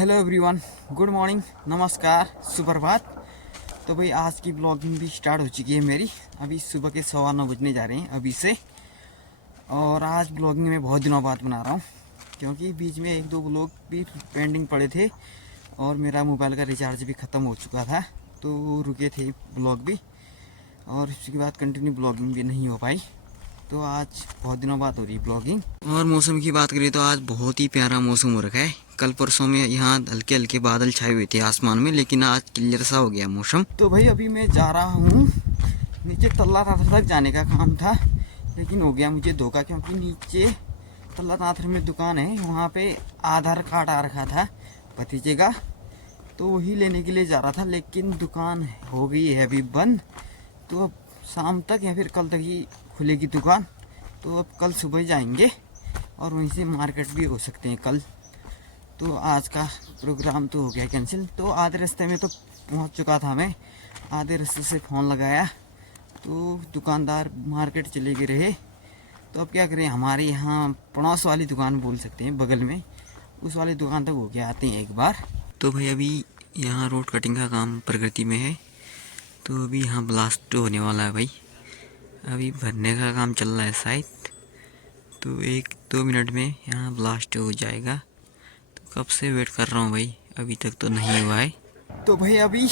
Hello everyone, good morning, नमस्कार, सुप्रभात। तो भाई आज की ब्लॉगिंग भी स्टार्ट हो चुकी है मेरी। अभी सुबह के 9:15 बजने जा रहे हैं अभी से। और आज ब्लॉगिंग में बहुत दिनों बाद बना रहा हूँ क्योंकि बीच में एक दो ब्लॉग भी पेंडिंग पड़े थे और मेरा मोबाइल का रिचार्ज भी ख़त्म हो चुका था, तो रुके थे ब्लॉग भी और उसके बाद कंटिन्यू ब्लॉगिंग भी नहीं हो पाई। तो आज बहुत दिनों बाद हो रही है ब्लॉगिंग। और मौसम की बात करें तो आज बहुत ही प्यारा मौसम हो रखा है। कल परसों में यहाँ हल्के हल्के बादल छाए हुए थे आसमान में, लेकिन आज क्लियर सा हो गया मौसम। तो भाई अभी मैं जा रहा हूँ नीचे तल्ला नाथर तक जाने का काम था, लेकिन हो गया मुझे धोखा क्योंकि नीचे तल्ला नाथर में दुकान है, वहाँ पे आधार कार्ड आ रखा था भतीजे का, तो वही लेने के लिए जा रहा था, लेकिन दुकान हो गई है अभी बंद। तो अब शाम तक या फिर कल तक ही खुलेगी दुकान, तो अब कल सुबह जाएंगे और वहीं से मार्केट भी हो सकते हैं कल। तो आज का प्रोग्राम तो हो गया कैंसिल। तो आधे रास्ते में तो पहुंच चुका था मैं, आधे रास्ते से फ़ोन लगाया तो दुकानदार मार्केट चले गए रहे। तो अब क्या करें, हमारे यहाँ पड़ोस वाली दुकान बोल सकते हैं बगल में, उस वाली दुकान तक हो के आते हैं एक बार। तो भाई अभी यहाँ रोड कटिंग का काम प्रगति में है, तो अभी यहाँ ब्लास्ट होने वाला है भाई। अभी भरने का काम चल रहा है शायद, तो 1-2 मिनट में यहाँ ब्लास्ट हो जाएगा। तो कब से वेट कर रहा हूँ भाई, अभी तक तो नहीं हुआ है। तो भाई अभी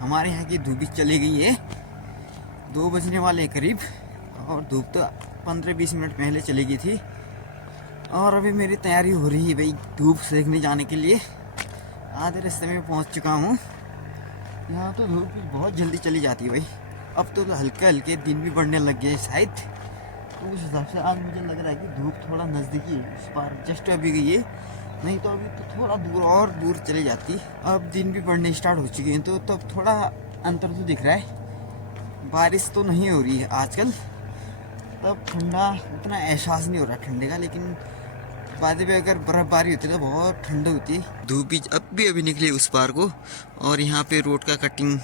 हमारे यहाँ की धूप भी चली गई है, 2 बजने वाले करीब, और धूप तो 15-20 मिनट पहले चली गई थी। और अभी मेरी तैयारी हो रही है भाई धूप सेकने जाने के लिए। आधे रास्ते में पहुँच चुका हूँ। यहाँ तो धूप बहुत जल्दी चली जाती है भाई। अब तो हल्के हल्के दिन भी बढ़ने लग गए शायद, तो उस हिसाब से आज मुझे लग रहा है कि धूप थोड़ा नज़दीकी है। इस बार जस्ट अभी गई है, नहीं तो अभी तो थोड़ा दूर और दूर चली जाती। अब दिन भी बढ़ने स्टार्ट हो चुके हैं, तो तब थोड़ा अंतर तो दिख रहा है। बारिश तो नहीं हो रही है आजकल, तब ठंडा उतना एहसास नहीं हो रहा ठंडे का, लेकिन बाद में अगर बर्फबारी होती है तो बहुत ठंडी होती है। धूप भी अभी निकली उस पार को, और यहाँ पे रोड का कटिंग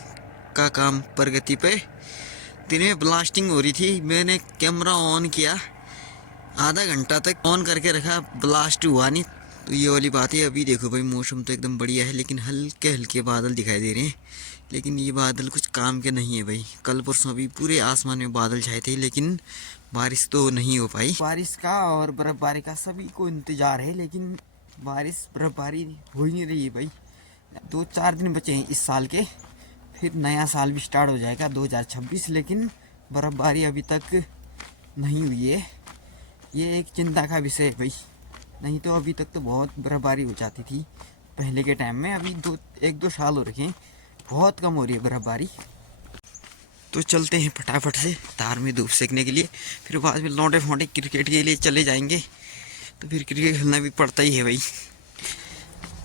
का काम प्रगति पे। दिन में ब्लास्टिंग हो रही थी, मैंने कैमरा ऑन किया, आधा घंटा तक ऑन करके रखा, ब्लास्ट हुआ नहीं। तो ये वाली बात है। अभी देखो भाई मौसम तो एकदम बढ़िया है, लेकिन हल्के हल्के बादल दिखाई दे रहे हैं, लेकिन ये बादल कुछ काम के नहीं है भाई। कल परसों अभी पूरे आसमान में बादल छाए थे, लेकिन बारिश तो नहीं हो पाई। बारिश का और बर्फबारी का सभी को इंतजार है, लेकिन बारिश बर्फबारी हो ही नहीं रही है भाई। 2-4 दिन बचे हैं इस साल के, फिर नया साल भी स्टार्ट हो जाएगा 2026, लेकिन बर्फबारी अभी तक नहीं हुई है। ये एक चिंता का विषय है भाई, नहीं तो अभी तक तो बहुत बर्फबारी हो जाती थी पहले के टाइम में। अभी 1-2 साल हो रखे हैं, बहुत कम हो रही है बर्फबारी। तो चलते हैं फटाफट से तार में धूप सेकने के लिए, फिर बाद में लौटे फौटे क्रिकेट के लिए चले जाएंगे। तो फिर क्रिकेट खेलना भी पड़ता ही है भाई,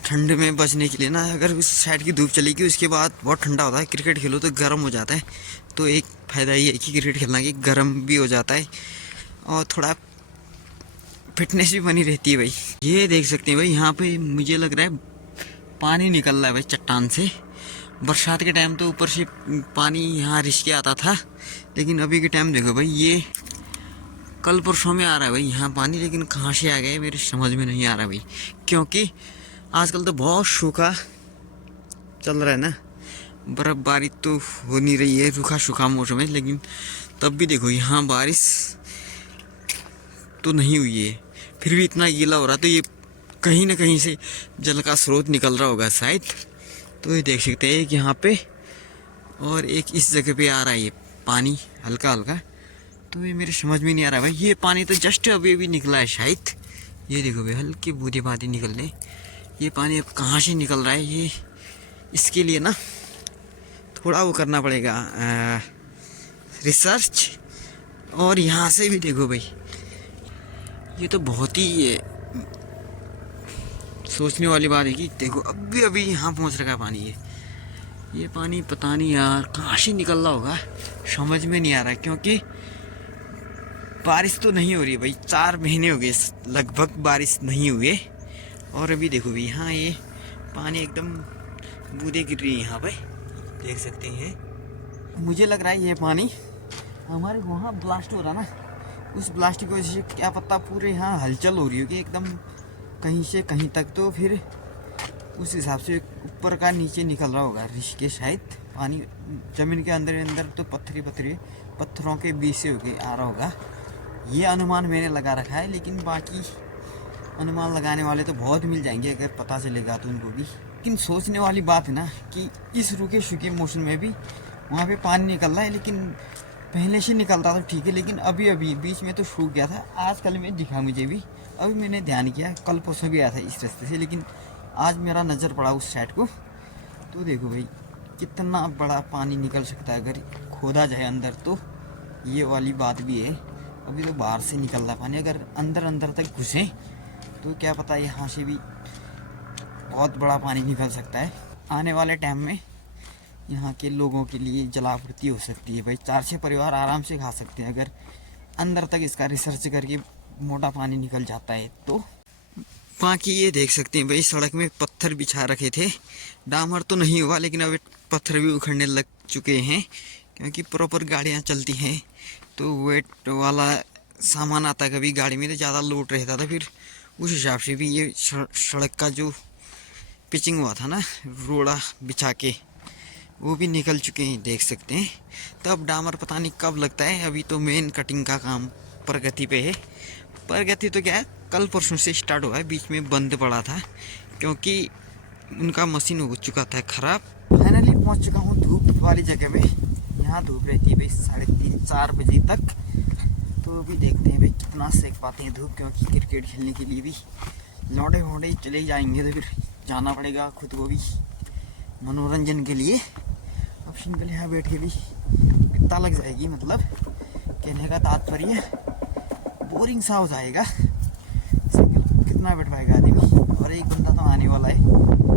ठंड में बचने के लिए ना। अगर उस साइड की धूप चलेगी उसके बाद बहुत ठंडा होता है, क्रिकेट खेलो तो गर्म हो जाता है। तो एक फ़ायदा ये है कि क्रिकेट खेलना कि गर्म भी हो जाता है और थोड़ा फिटनेस भी बनी रहती है भाई। ये देख सकते हैं भाई, यहाँ पे मुझे लग रहा है पानी निकल रहा है भाई चट्टान से। बरसात के टाइम तो ऊपर से पानी यहाँ रिस के आता था, लेकिन अभी के टाइम देखो भाई, ये कल परसों में आ रहा है भाई यहाँ पानी, लेकिन कहाँ से आ गया मेरे समझ में नहीं आ रहा भाई, क्योंकि आजकल तो बहुत सूखा चल रहा है ना। बर्फबारी तो हो नहीं रही है, रूखा सूखा मौसम है, लेकिन तब भी देखो यहाँ बारिश तो नहीं हुई है, फिर भी इतना गीला हो रहा। तो ये कहीं ना कहीं से जल का स्रोत निकल रहा होगा शायद। तो ये देख सकते हैं कि यहाँ पे, और एक इस जगह पे आ रहा है ये पानी हल्का हल्का। तो ये मेरे समझ में नहीं आ रहा भाई, ये पानी तो जस्ट अभी अभी निकला है शायद। ये देखो भाई हल्के बूंदे बांदे निकल रहे, ये पानी अब कहाँ से निकल रहा है, ये इसके लिए ना थोड़ा वो करना पड़ेगा रिसर्च। और यहाँ से भी देखो भाई, ये तो बहुत ही सोचने वाली बात है कि देखो अभी अभी यहाँ पहुँच रखा है पानी। ये पानी पता नहीं यार कहाँ से निकल रहा होगा, समझ में नहीं आ रहा, क्योंकि बारिश तो नहीं हो रही है भाई। 4 महीने हो गए लगभग बारिश नहीं हुए, और अभी देखो भाई यहाँ ये पानी एकदम बूंदे गिर रही है यहाँ पे, देख सकते हैं। मुझे लग रहा है ये पानी हमारे वहाँ ब्लास्ट हो रहा ना, उस ब्लास्ट की वजह से क्या पता पूरे यहाँ हलचल हो रही होगी एकदम कहीं से कहीं तक। तो फिर उस हिसाब से ऊपर का नीचे निकल रहा होगा ऋषिकेश शायद पानी। ज़मीन के अंदर अंदर तो पत्थरों के बीच से होके आ रहा होगा, ये अनुमान मैंने लगा रखा है। लेकिन बाकी अनुमान लगाने वाले तो बहुत मिल जाएंगे अगर पता चलेगा तो उनको भी। लेकिन सोचने वाली बात है ना कि इस रुके सूखे मौसम में भी वहाँ पे पानी निकल रहा है। लेकिन पहले से निकलता था ठीक है, लेकिन अभी अभी बीच में तो सूख गया था। आजकल में दिखा मुझे भी, अभी मैंने ध्यान किया, कल परसों भी आया था इस रास्ते से, लेकिन आज मेरा नज़र पड़ा उस साइड को। तो देखो भाई कितना बड़ा पानी निकल सकता है अगर खोदा जाए अंदर, तो ये वाली बात भी है। अभी तो बाहर से निकल रहा पानी, अगर अंदर अंदर तक घुसे तो क्या पता यहाँ से भी बहुत बड़ा पानी निकल सकता है। आने वाले टाइम में यहाँ के लोगों के लिए जलापूर्ति हो सकती है भाई, 4-6 परिवार आराम से खा सकते हैं अगर अंदर तक इसका रिसर्च करके मोटा पानी निकल जाता है तो। बाकी ये देख सकते हैं भाई, सड़क में पत्थर बिछा रखे थे, डामर तो नहीं हुआ लेकिन अब पत्थर भी उखड़ने लग चुके हैं, क्योंकि प्रॉपर गाड़ियाँ चलती हैं तो वेट वाला सामान आता है कभी गाड़ी में तो ज़्यादा लोड रहता था, फिर उस हिसाब से भी ये सड़क का जो पिचिंग हुआ था ना रोड़ा बिछा के, वो भी निकल चुके हैं देख सकते हैं। तो अब डामर पता नहीं कब लगता है, अभी तो मेन कटिंग का काम प्रगति पे है। प्रगति तो क्या है, कल परसों से स्टार्ट हुआ है, बीच में बंद पड़ा था क्योंकि उनका मशीन हो चुका था ख़राब। फाइनली पहुंच चुका हूँ धूप वाली जगह में। यहाँ धूप रहती है भाई 3:30-4 बजे तक, तो अभी देखते हैं भाई कितना सेक पाते हैं धूप, क्योंकि क्रिकेट खेलने के लिए भी लौटे वोटे चले जाएंगे तो फिर जाना पड़ेगा खुद को भी मनोरंजन के लिए। अब सिंगल यहाँ बैठ के भी कितना लग जाएगी, मतलब कहने का तात्पर्य बोरिंग सा हो जाएगा। सिंगल कितना बैठ पाएगा आदमी, और एक बंदा तो आने वाला है।